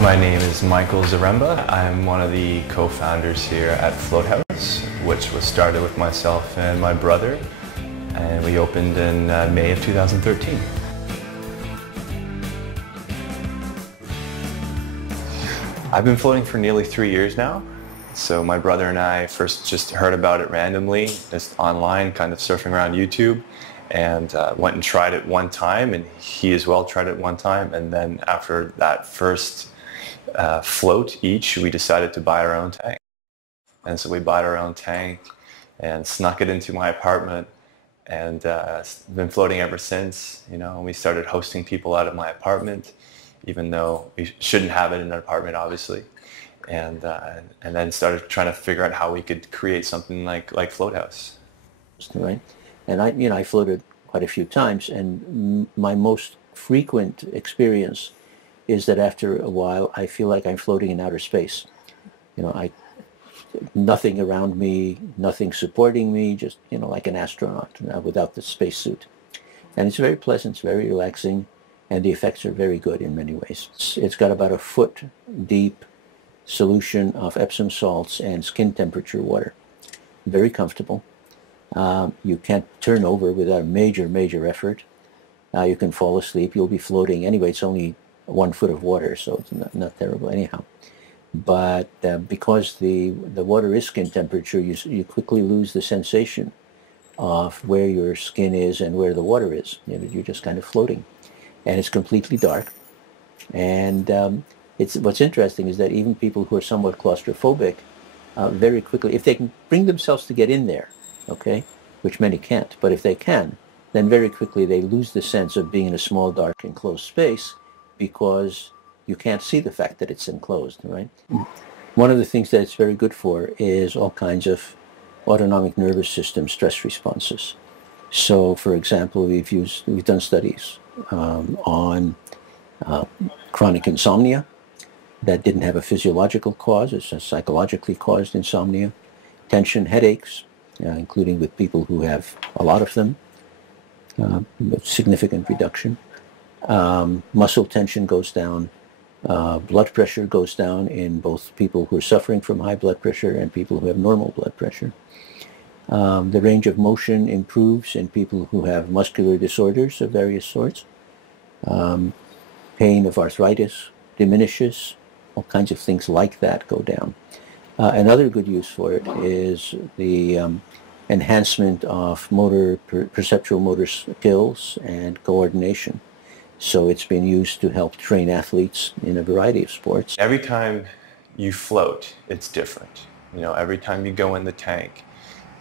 My name is Michael Zaremba. I'm one of the co-founders here at Float House, which was started with myself and my brother, and we opened in May of 2013. I've been floating for nearly 3 years now. So my brother and I first just heard about it randomly, just online, kind of surfing around YouTube, and went and tried it one time, and he as well tried it one time, and then after that first float each, we decided to buy our own tank. And so we bought our own tank and snuck it into my apartment, and been floating ever since. You know, we started hosting people out of my apartment, even though we shouldn't have it in an apartment, obviously. And then started trying to figure out how we could create something like Float House. Right, and I floated quite a few times, and my most frequent experience is that after a while I feel like I'm floating in outer space. You know, nothing around me, nothing supporting me, just like an astronaut without the spacesuit, and it's very pleasant, it's very relaxing, and the effects are very good in many ways. It's got about a foot deep solution of Epsom salts and skin temperature water. Very comfortable. You can't turn over without a major effort. You can fall asleep. You'll be floating. Anyway, it's only 1 foot of water, so it's not terrible anyhow. But because the water is skin temperature, you quickly lose the sensation of where your skin is and where the water is. You're just kind of floating. And it's completely dark. And what's interesting is that even people who are somewhat claustrophobic, very quickly, if they can bring themselves to get in there, okay, which many can't, but if they can, then very quickly they lose the sense of being in a small, dark, enclosed space because you can't see the fact that it's enclosed, right? One of the things that it's very good for is all kinds of autonomic nervous system stress responses. So, for example, we've done studies on chronic insomnia that didn't have a physiological cause. It's a psychologically caused insomnia. Tension, headaches, including with people who have a lot of them, significant reduction. Muscle tension goes down. Blood pressure goes down in both people who are suffering from high blood pressure and people who have normal blood pressure. The range of motion improves in people who have muscular disorders of various sorts. Pain of arthritis diminishes. All kinds of things like that go down. Another good use for it is the enhancement of perceptual motor skills and coordination. So it's been used to help train athletes in a variety of sports. Every time you float, it's different. Every time you go in the tank,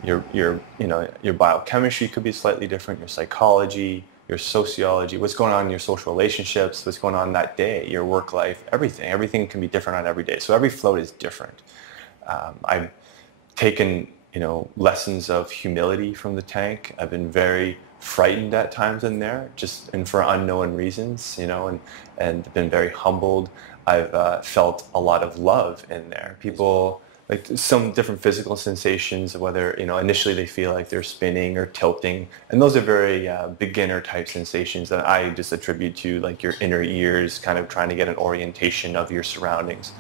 your biochemistry could be slightly different, your psychology, your sociology, what's going on in your social relationships, what's going on that day, your work life, everything. Everything can be different on every day. So every float is different. I've taken, lessons of humility from the tank. I've been very frightened at times in there, and for unknown reasons, and been very humbled. I've felt a lot of love in there. People, like some different physical sensations, whether, initially they feel like they're spinning or tilting. And those are very beginner type sensations that I just attribute to like your inner ears kind of trying to get an orientation of your surroundings.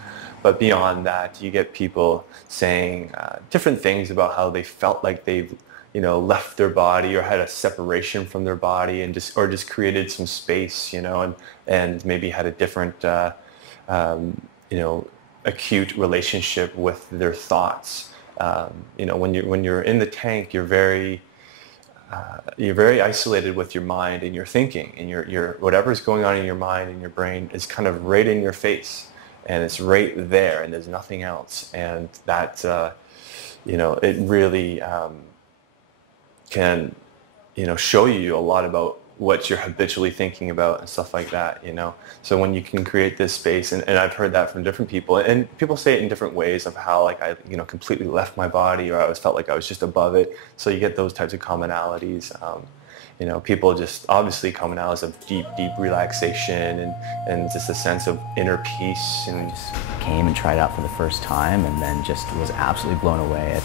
But beyond that, you get people saying different things about how they felt like they've, left their body or had a separation from their body and just created some space, and maybe had a different, acute relationship with their thoughts. When you're in the tank, you're very isolated with your mind and your thinking, and your whatever's going on in your mind and your brain is kind of right in your face, and it's right there, and there's nothing else. And that it really can show you a lot about what you're habitually thinking about and stuff like that, So when you can create this space, and I've heard that from different people, and people say it in different ways of how like I, completely left my body, or I felt like I was just above it. So you get those types of commonalities. People just obviously commonalities of deep relaxation and just a sense of inner peace. And just came and tried out for the first time, and then just was absolutely blown away at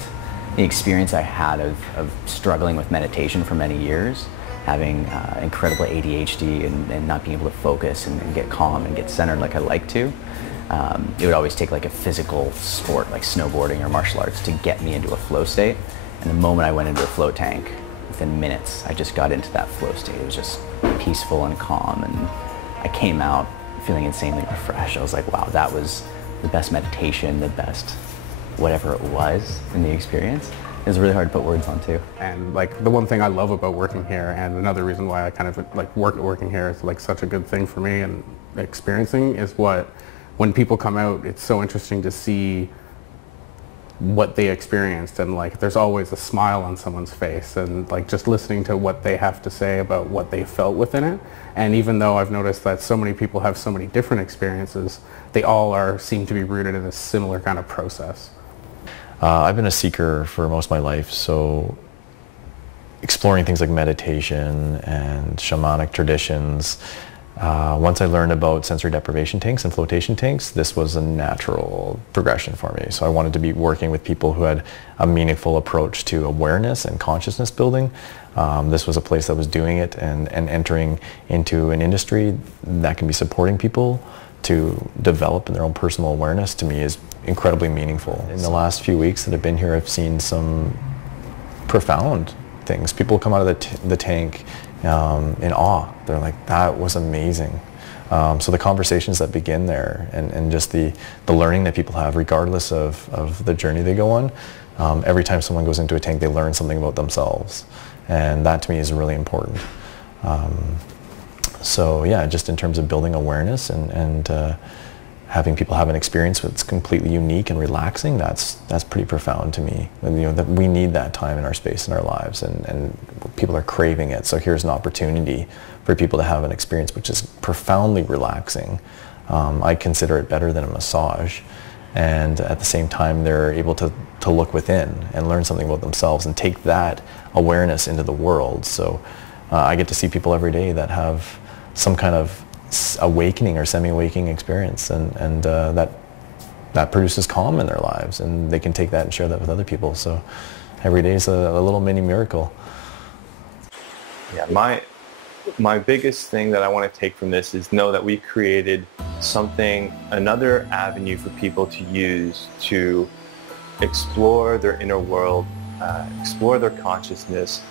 the experience I had of struggling with meditation for many years, having incredible ADHD and not being able to focus and get calm and get centered like I like to. It would always take like a physical sport like snowboarding or martial arts to get me into a flow state. And the moment I went into a float tank, within minutes, I just got into that flow state. It was just peaceful and calm, and I came out feeling insanely refreshed. I was like, wow, that was the best meditation, the best whatever it was in the experience. It was really hard to put words on too. And like the one thing I love about working here, and another reason why I kind of like working here is like such a good thing for me and experiencing, is when people come out, it's so interesting to see what they experienced, and like there's always a smile on someone's face, and like just listening to what they have to say about what they felt within it. And even though I've noticed that so many people have so many different experiences, they all seem to be rooted in a similar kind of process. I've been a seeker for most of my life, so exploring things like meditation and shamanic traditions. Once I learned about sensory deprivation tanks and flotation tanks, this was a natural progression for me. So I wanted to be working with people who had a meaningful approach to awareness and consciousness building. This was a place that was doing it, and entering into an industry that can be supporting people to develop in their own personal awareness, to me, is incredibly meaningful. In the last few weeks that I've been here, I've seen some profound things. People come out of the tank in awe. They're like, that was amazing. So the conversations that begin there, and just the learning that people have, regardless of the journey they go on, every time someone goes into a tank, they learn something about themselves. And that to me is really important. So yeah, just in terms of building awareness and having people have an experience that's completely unique and relaxing, that's pretty profound to me. And, you know, that we need that time in our space in our lives, and people are craving it. So here's an opportunity for people to have an experience which is profoundly relaxing. I consider it better than a massage. And at the same time, they're able to look within and learn something about themselves and take that awareness into the world. So I get to see people every day that have some kind of awakening or semi-awakening experience, and that produces calm in their lives, and they can take that and share that with other people. So every day is a little mini miracle. Yeah, my biggest thing that I want to take from this is know that we created another avenue for people to use to explore their inner world, explore their consciousness,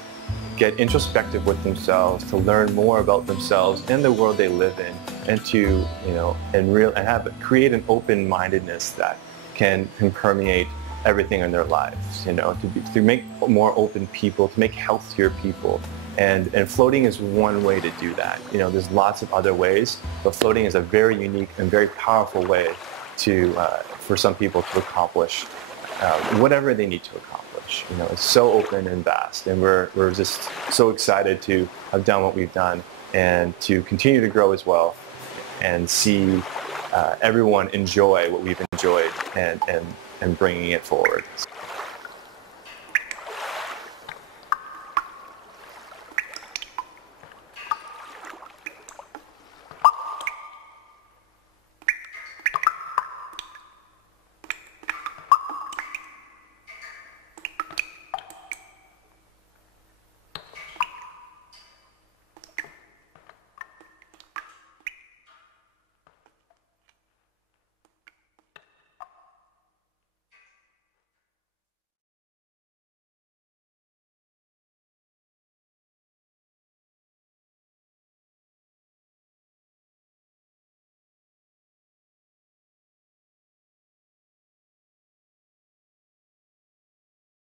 get introspective with themselves, to learn more about themselves and the world they live in, and to, create an open-mindedness that can permeate everything in their lives, to make more open people, to make healthier people. And floating is one way to do that. There's lots of other ways, but floating is a very unique and very powerful way for some people to accomplish whatever they need to accomplish. It's so open and vast, and we're just so excited to have done what we've done and to continue to grow as well, and see everyone enjoy what we've enjoyed and bringing it forward.